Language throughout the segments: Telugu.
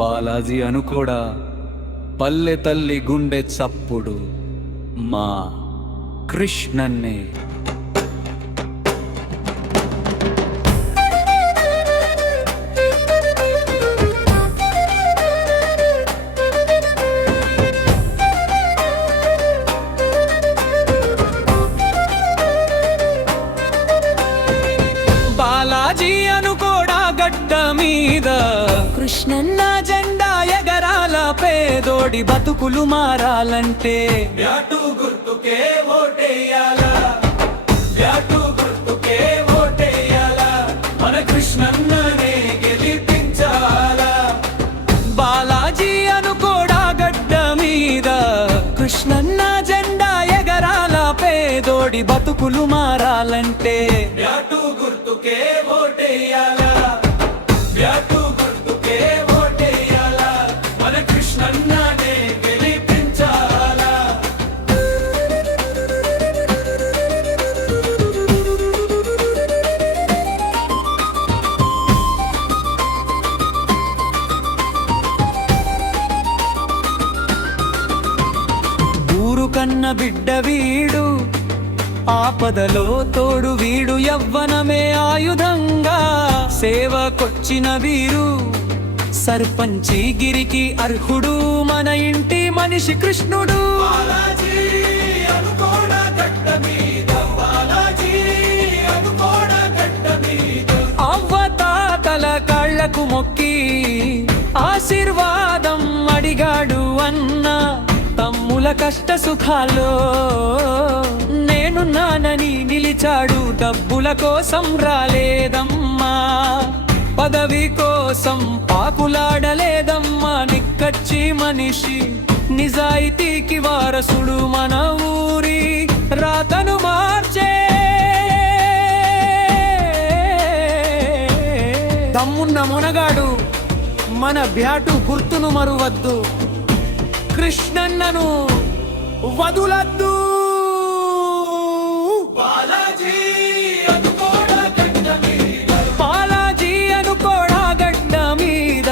బాలాజీ అనుకోడా పల్లె తల్లి గుండె చప్పుడు మా కృష్ణన్నే. బాలాజీ అనుకోడా గడ్డ మీద కృష్ణన్న జెండా ఎగరాల, పేదోడి బతుకులు మారాలంటే బ్యాటు గుర్తుకే ఓటేయాలా, బ్యాటు గుర్తుకే ఓటేయాలా, మన కృష్ణన్ననే గెలిపించాలా. బాలాజీ అనుకోడా గడ్డ మీద కృష్ణన్న జెండా ఎగరాల, పేదోడి బతుకులు మారాలంటే బ్యాటు గుర్తుకే ఓటేయాలా, బ్యాటు గుర్తుకే ఓటేయాలా, మన కృష్ణన్ననే గెలిపించాలా. ఊరు కన్న బిడ్డ వీడు, ఆపదలో తోడు వీడు, యవ్వనమే ఆయుధంగా సేవకొచ్చిన వీరు, సర్పంచి గిరికి అర్హుడు, మన ఇంటి మనిషి కృష్ణుడు. బాలాజీ అనుకోడా గడ్డ మీద, బాలాజీ అనుకోడా గడ్డ మీద, అవ్వతాతల కాళ్లకు మొక్కి ఆశీర్వాదం అడిగాడు అన్న, తమ్ముల కష్ట సుఖాల్లో నేనున్నానని నిలిచాడు, డబ్బుల కోసం రాలేదమ్మా, పదవి కోసం పాకులాడలేదమ్మా, నిక్కచ్చి మనిషి నిజాయితీకి వారసుడు, మన ఊరి రాతను మార్చే దమ్మున్న మునగాడు, మన బ్యాటు గుర్తును మరువద్దు, కృష్ణన్నను వదులద్దు. బాలాజీ అనుకోడా గడ్డ మీద, బాలాజీ అనుకోడా గడ్డ మీద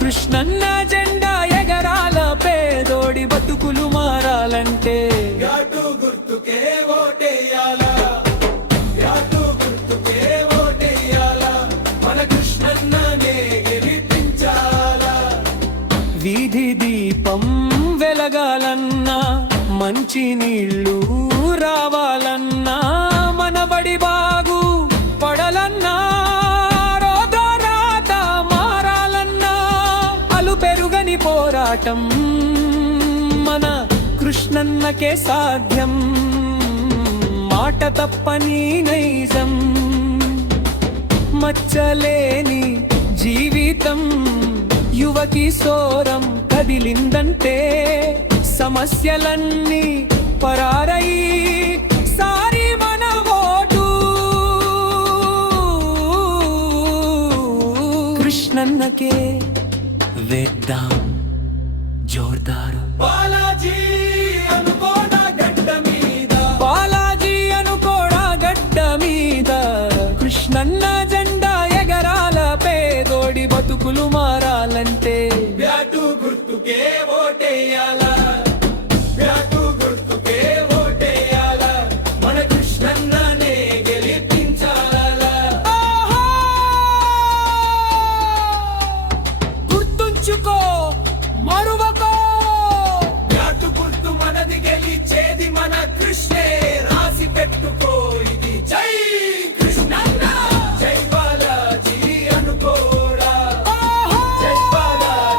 కృష్ణన్న జెండా ఎగరాల, పేదోడి బతుకులు మారాలంటే బ్యాటు గుర్తుకే ఓటేయాలా, బ్యాటు గుర్తుకే ఓటేయాలా, మన కృష్ణన్ననే గెలిపించాలా. వీధి దీపం వెలగాలన్నా, మంచి నీళ్ళు రావాలన్నా, మన బడి బాగు పడలన్నా, రోదరాత మారాలన్నా, అలు పెరుగని పోరాటం మన కృష్ణన్నకే సాధ్యం, మాట తప్పని నైజం, మచ్చలేని జీవితం, యువకి సోరం కదిలిందంటే, సమస్యలన్నీ పరారయి సారి మన ఓటు కృష్ణన్నకే వేద్దాం జోర్దారు. బాలాజీ అనుకోడా గడ్డ మీద, బాలాజీ అనుకోడా గడ్డ మీద కృష్ణన్న జెండా ఎగరాల, పేదోడి బతుకులు మారాలంటే బ్యాటు గుర్తుకే ఓటేయాలా, బ్యాటు గుర్తుకే ఓటేయాలా, మన కృష్ణన్ననే గెలిపించాలా. ఆహా! గుర్తుంచుకో, మరువకో, బ్యాటు గుర్తు మనది, గెలిచేది మన కృష్ణే, రాసి పెట్టుకో.